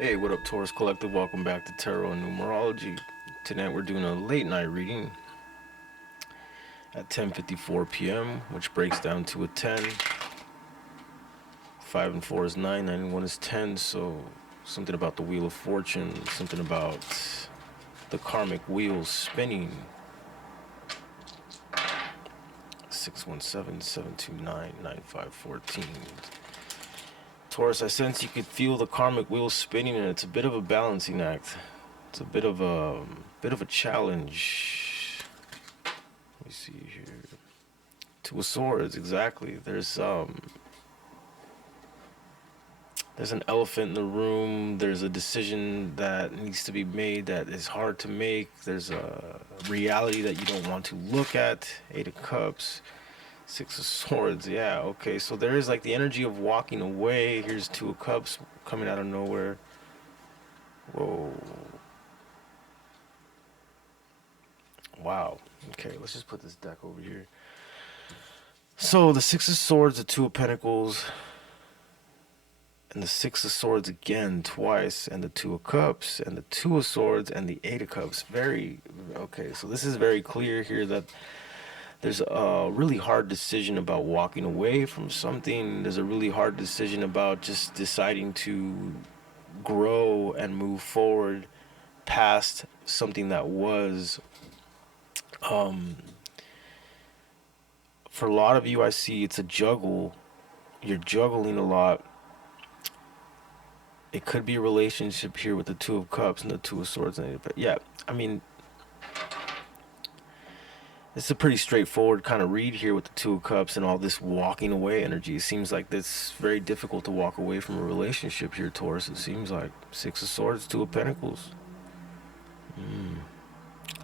Hey, what up, Taurus Collective? Welcome back to Tarot and Numerology. Tonight we're doing a late night reading at 10:54 p.m., which breaks down to a 10. 5 and 4 is 9, 9 and 1 is 10. So something about the Wheel of Fortune, something about the karmic wheel spinning. 617-729-9514. Taurus, I sense you could feel the karmic wheel spinning, and it's a bit of a balancing act. It's a bit of a challenge. Let me see here. Two of Swords, exactly. There's an elephant in the room. There's a decision that needs to be made that is hard to make. There's a reality that you don't want to look at. Eight of Cups. Six of Swords, yeah, okay. So there is like the energy of walking away. Here's Two of Cups coming out of nowhere. Whoa. Wow. Okay, let's just put this deck over here. So the Six of Swords, the Two of Pentacles, and the Six of Swords again twice, and the Two of Cups, and the Two of Swords, and the Eight of Cups. Very, okay, so this is very clear here that there's a really hard decision about walking away from something. There's a really hard decision about just deciding to grow and move forward past something that was. For a lot of you, I see it's a juggle. You're juggling a lot. It could be a relationship here with the Two of Cups and the Two of Swords. But yeah, I mean, it's a pretty straightforward kind of read here with the Two of Cups and all this walking away energy. It seems like it's very difficult to walk away from a relationship here, Taurus. It seems like Six of Swords, Two of Pentacles.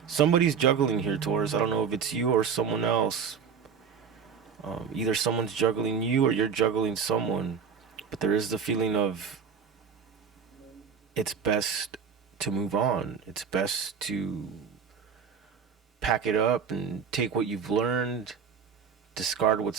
Somebody's juggling here, Taurus. I don't know if it's you or someone else. Either someone's juggling you or you're juggling someone. But there is the feeling of it's best to move on. It's best to pack it up and take what you've learned, discard what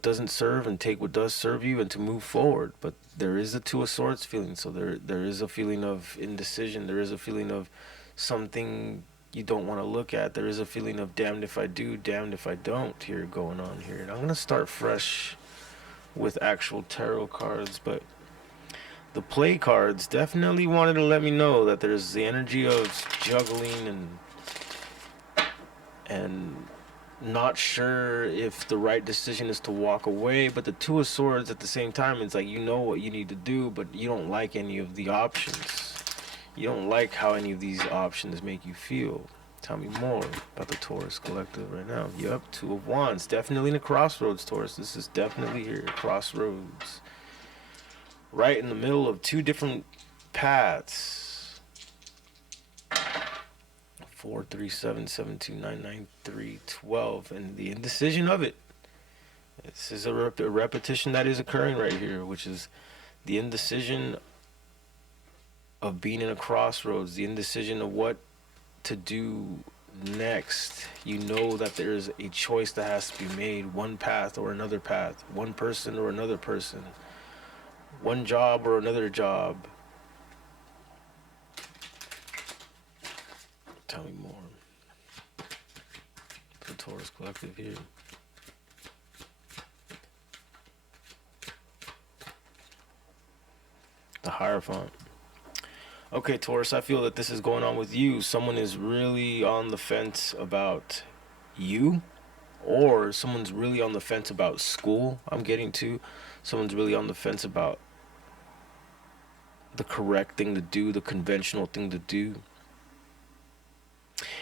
doesn't serve, and take what does serve you, and to move forward. But there is a Two of Swords feeling. So there is a feeling of indecision. There is a feeling of something you don't want to look at. There is a feeling of damned if I do, damned if I don't here going on here. And I'm going to start fresh with actual tarot cards, but the play cards definitely wanted to let me know that there's the energy of juggling and not sure if the right decision is to walk away. But the Two of Swords at the same time, it's like you know what you need to do, but you don't like any of the options. You don't like how any of these options make you feel. Tell me more about the Taurus Collective right now. Yep, Two of Wands. Definitely in the crossroads, Taurus. This is definitely here. Crossroads. Right in the middle of two different paths. 437-729-9312. And the indecision of it. This is a repetition that is occurring right here, which is the indecision of being in a crossroads, the indecision of what to do next. You know that there's a choice that has to be made, one path or another path, one person or another person, one job or another job. Tell me more. The Taurus Collective here. The Hierophant. Okay, Taurus, I feel that this is going on with you. Someone is really on the fence about you, or someone's really on the fence about school. I'm getting to. Someone's really on the fence about the correct thing to do, the conventional thing to do.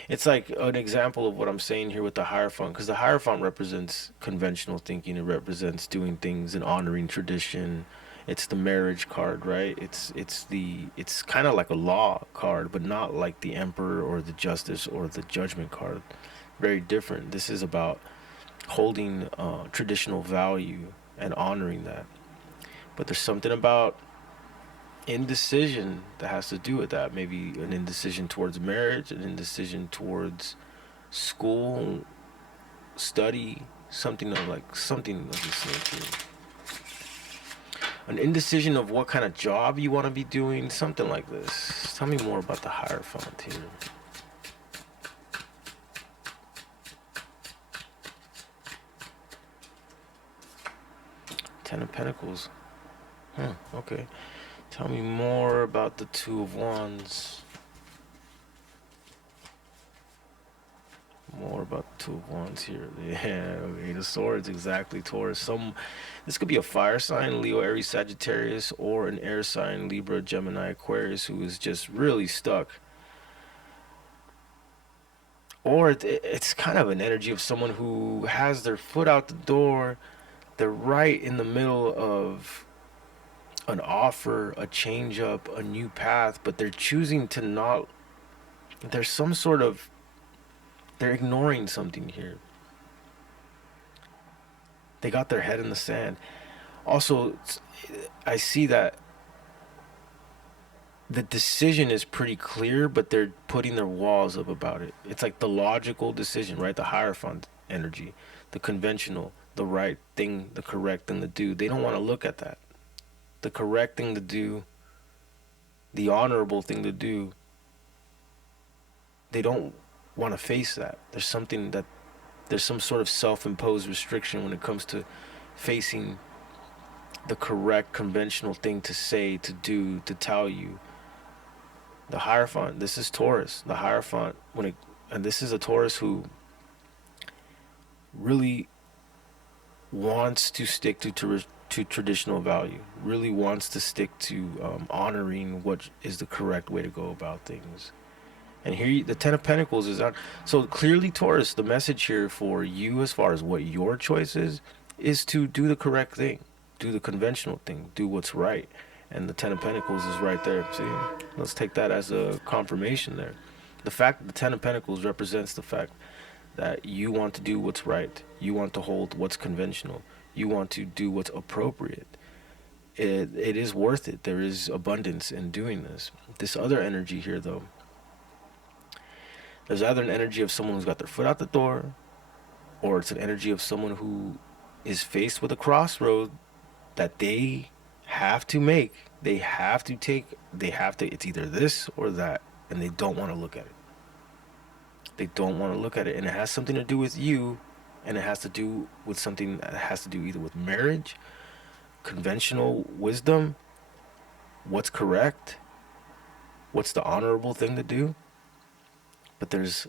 It's like an example of what I'm saying here with the Hierophant, because the Hierophant represents conventional thinking. It represents doing things and honoring tradition. It's the marriage card, right? It's kind of like a law card, but not like the Emperor or the Justice or the Judgment card. Very different. This is about holding traditional value and honoring that. But there's something about indecision that has to do with that. Maybe an indecision towards marriage, an indecision towards school, study, something of this nature. an indecision of what kind of job you want to be doing, something like this. Tell me more about the Hierophant here. Ten of Pentacles. Okay. Tell me more about the Two of Wands. More about the Two of Wands here. Yeah, Eight of Swords, exactly, Taurus. This could be a fire sign, Leo, Aries, Sagittarius, or an air sign, Libra, Gemini, Aquarius, who is just really stuck. Or it's kind of an energy of someone who has their foot out the door. They're right in the middle of an offer, a change up, a new path, but they're choosing to not. There's some sort of. They're ignoring something here. They got their head in the sand. Also, I see that the decision is pretty clear, but they're putting their walls up about it. It's like the logical decision, right? The Hierophant energy, the conventional, the right thing, the correct thing to do. They don't want to look at that. The correct thing to do, the honorable thing to do, they don't want to face that. There's some sort of self-imposed restriction when it comes to facing the correct conventional thing to say, to do, to tell you. The Hierophant, this is Taurus. The Hierophant, and this is a Taurus who really wants to stick to traditional value, really wants to stick to honoring what is the correct way to go about things. And here, the Ten of Pentacles is on. So clearly, Taurus, the message here for you as far as what your choice is to do the correct thing, do the conventional thing, do what's right. And the Ten of Pentacles is right there. See, let's take that as a confirmation there. The fact that the Ten of Pentacles represents the fact that you want to do what's right. You want to hold what's conventional. You want to do what's appropriate. It is worth it. There is abundance in doing this. This other energy here, though, there's either an energy of someone who's got their foot out the door, or it's an energy of someone who is faced with a crossroad that they have to make. They have to take. It's either this or that, and they don't want to look at it. They don't want to look at it, and it has something to do with you, and it has to do with something that has to do either with marriage, conventional wisdom, what's correct, what's the honorable thing to do. But there's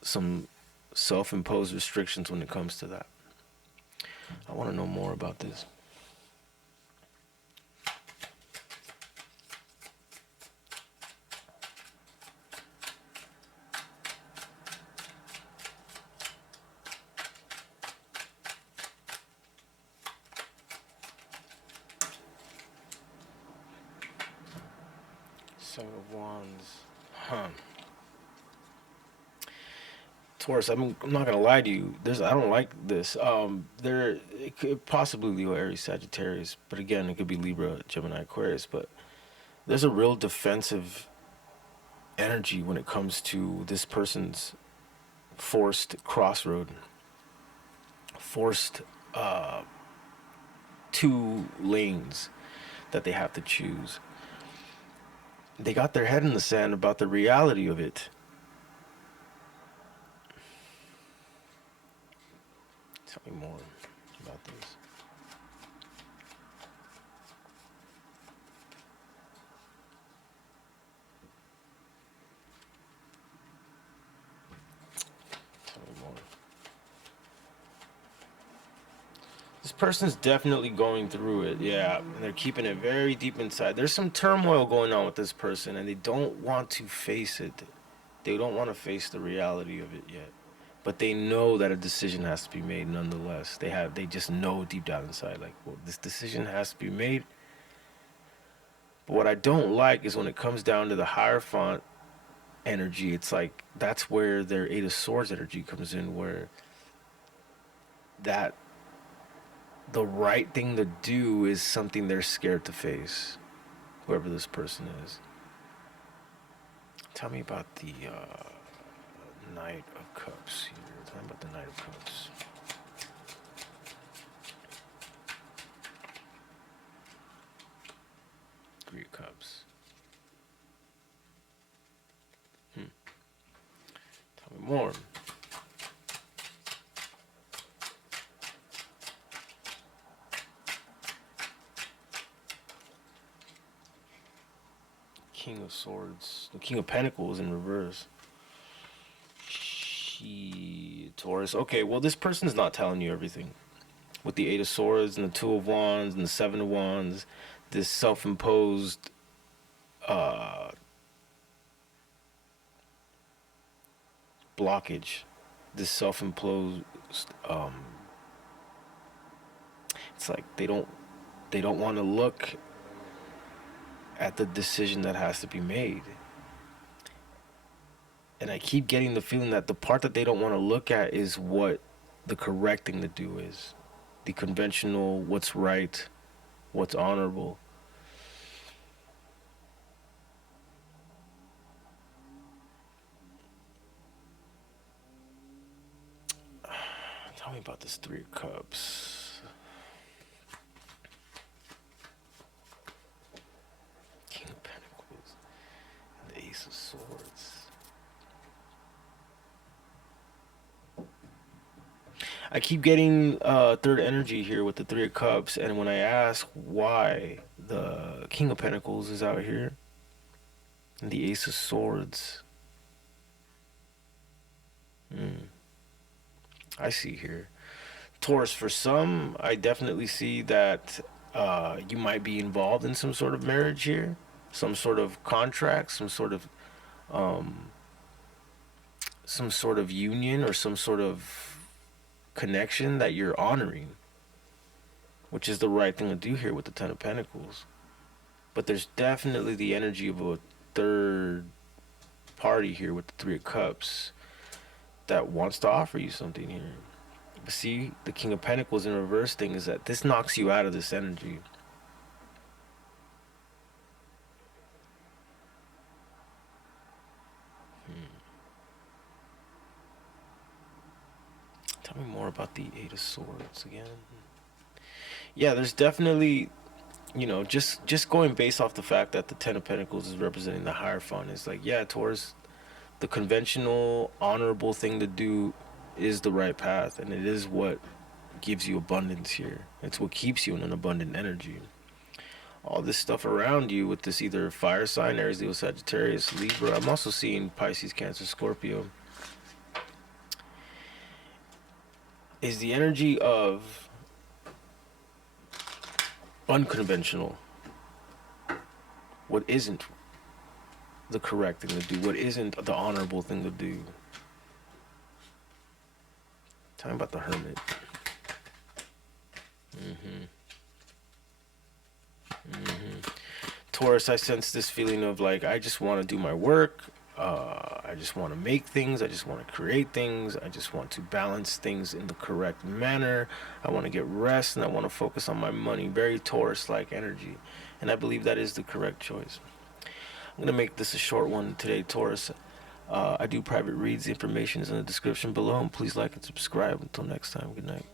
some self-imposed restrictions when it comes to that. I want to know more about this. Seven of Wands. Taurus, I'm not gonna lie to you. I don't like this. It could possibly Leo, Aries, Sagittarius, but again, it could be Libra, Gemini, Aquarius. But there's a real defensive energy when it comes to this person's forced crossroad, forced two lanes that they have to choose. They got their head in the sand about the reality of it. Tell me more about this. Tell me more. This person's definitely going through it, yeah, and they're keeping it very deep inside. There's some turmoil going on with this person, and they don't want to face it. They don't want to face the reality of it yet. But they know that a decision has to be made nonetheless. They just know deep down inside, like, well, this decision has to be made. But what I don't like is when it comes down to the Hierophant energy, it's like that's where their Eight of Swords energy comes in, where that the right thing to do is something they're scared to face, whoever this person is. Tell me about the Knight of Cups here. Tell me about the Knight of Cups. more. King of Swords. The King of Pentacles in reverse. Taurus. Okay, well, this person's not telling you everything. With the Eight of Swords and the Two of Wands and the Seven of Wands, this self-imposed blockage, this self-imposed it's like they don't want to look at the decision that has to be made. And I keep getting the feeling that the part that they don't want to look at is what the correct thing to do is. The conventional, what's right, what's honorable. Tell me about this Three of Cups. King of Pentacles. And the Ace of Swords. I keep getting third energy here with the Three of Cups, and when I ask why the King of Pentacles is out here, and the Ace of Swords, I see here. Taurus, for some, I definitely see that you might be involved in some sort of marriage here, some sort of contract, some sort of union, or some sort of connection that you're honoring, which is the right thing to do here with the Ten of Pentacles. But there's definitely the energy of a third party here with the Three of Cups that wants to offer you something here. But see, the King of Pentacles in reverse thing is that this knocks you out of this energy. Tell me more about the Eight of Swords again. Yeah, there's definitely, just going based off the fact that the Ten of Pentacles is representing the Hierophant. It's like, yeah, Taurus, the conventional, honorable thing to do is the right path, and it is what gives you abundance here. It's what keeps you in an abundant energy. All this stuff around you with this either fire sign, Aries, Leo, Sagittarius, Libra. I'm also seeing Pisces, Cancer, Scorpio. Is the energy of unconventional. What isn't the correct thing to do? What isn't the honorable thing to do? Tell me about the Hermit. Taurus, I sense this feeling of like, I just want to do my work. I just want to make things. I just want to create things. I just want to balance things in the correct manner. I want to get rest, and I want to focus on my money. Very Taurus-like energy. And I believe that is the correct choice. I'm going to make this a short one today, Taurus. I do private reads. The information is in the description below. And please like and subscribe. Until next time, good night.